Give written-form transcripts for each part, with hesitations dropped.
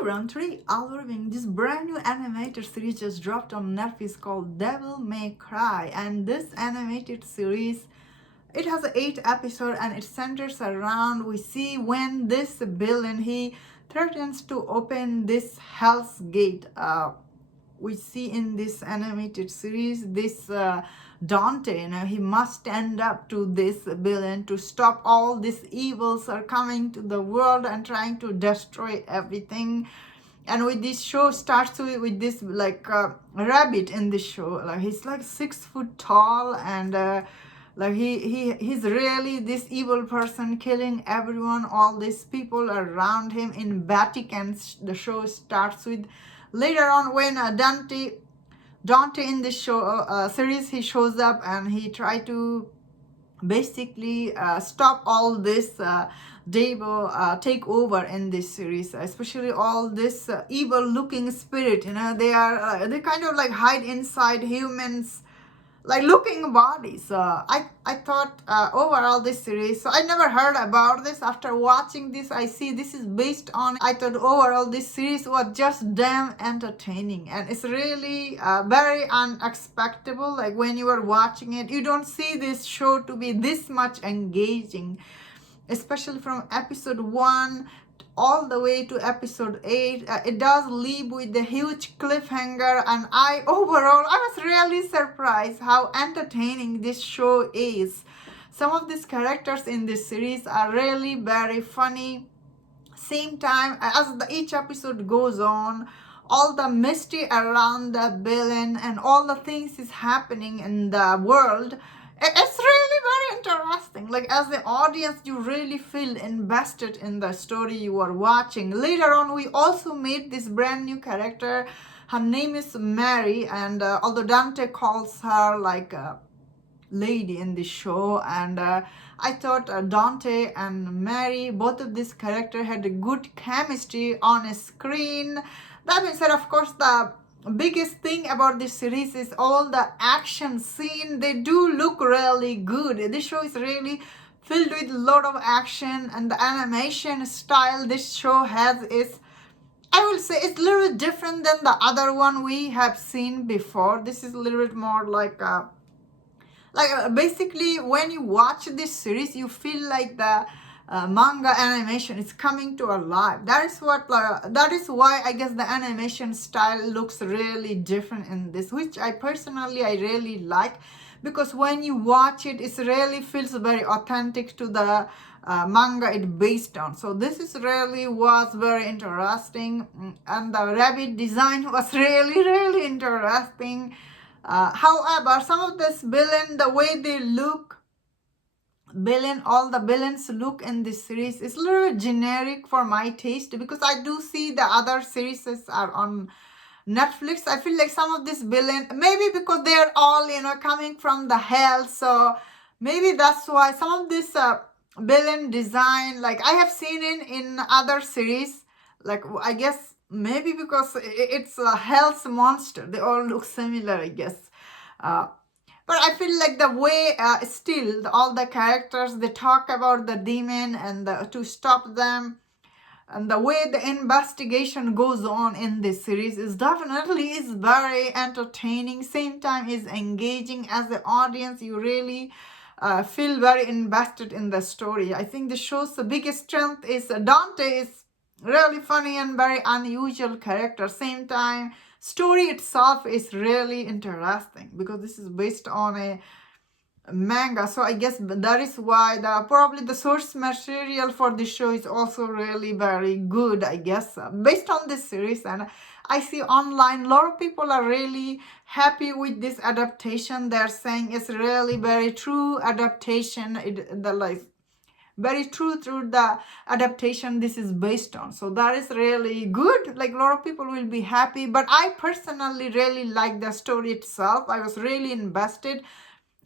everyone, today I'll be reviewing this brand new animated series just dropped on Netflix called Devil May Cry. And this animated series, it has 8 episodes and it centers around, we see when this villain, he threatens to open this Hell's Gate. We see in this animated series this Dante, he must stand up to this villain to stop all these evils are coming to the world and trying to destroy everything. And with this show starts with this rabbit in this show, like he's like 6 foot tall, and like he's really this evil person killing everyone, all these people around him in Vatican. The show starts with later on when Dante in this show series, he shows up and he try to basically stop all this devil take over in this series, especially all this evil looking spirit. They kind of like hide inside humans like looking bodies. I thought overall this series, so I never heard about this. After watching this, I see this is based on, I thought overall this series was just damn entertaining, and it's really very unexpected. Like when you are watching it, you don't see this show to be this much engaging, especially from episode 1 all the way to episode 8. It does leave with a huge cliffhanger, and I was really surprised how entertaining this show is. Some of these characters in this series are really very funny. Same time, as each episode goes on, all the mystery around the villain and all the things is happening in the world, it's really very interesting. Like as the audience, you really feel invested in the story you are watching. Later on, we also meet this brand new character. Her name is Mary, and although Dante calls her like a lady in the show, and I thought Dante and Mary, both of these characters had a good chemistry on a screen. That being said, of course, the biggest thing about this series is all the action scene. They do look really good. This show is really filled with a lot of action, and the animation style this show has is, I will say, it's a little bit different than the other one we have seen before. This is a little bit more basically when you watch this series, you feel like the manga animation is coming to life. That is why I guess the animation style looks really different in this, which I really like, because when you watch it, it really feels very authentic to the manga it based on. So this was very interesting, and the rabbit design was really interesting. However, some of this villain, the way they look, all the villains look in this series is a little generic for my taste, because I do see the other series are on Netflix. I feel like some of this villain, maybe because they're all coming from the hell, so maybe that's why some of this villain design, like I have seen in other series, like I guess maybe because it's a hell's monster, they all look similar, I guess. But I feel like the way still all the characters, they talk about the demon and to stop them, and the way the investigation goes on in this series is definitely is very entertaining. Same time is engaging. As the audience, you really feel very invested in the story. I think the show's the biggest strength is Dante is really funny and very unusual character. Same time, story itself is really interesting because this is based on a manga, so I guess that is why probably the source material for this show is also really very good, I guess, based on this series. And I see online a lot of people are really happy with this adaptation. They're saying it's really very true adaptation, very true to the adaptation this is based on. So that is really good. Like a lot of people will be happy, but I personally really like the story itself. I was really invested.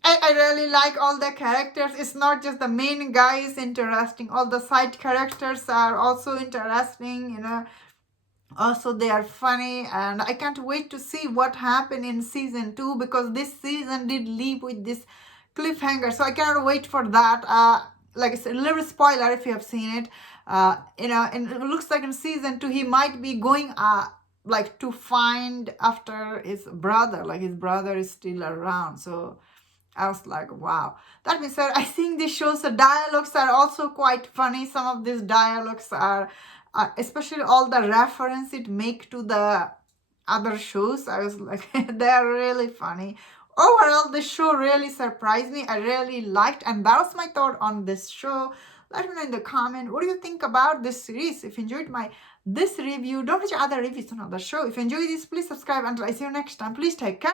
I really like all the characters. It's not just the main guy is interesting. All the side characters are also interesting, Also, they are funny, and I can't wait to see what happened in season 2, because this season did leave with this cliffhanger. So I cannot wait for that. Like it's a little spoiler if you have seen it. And it looks like in season 2 he might be going like to find after his brother, like his brother is still around. So I was like, wow. That being said, I think this shows the dialogues are also quite funny. Some of these dialogues are, especially all the reference it make to the other shows. I was like, they are really funny. Overall, this show really surprised me. I really liked, and that was my thought on this show. Let me know in the comment, what do you think about this series? If you enjoyed my this review, don't watch other reviews on other show. If you enjoy this, please subscribe. Until I see you next time, please take care.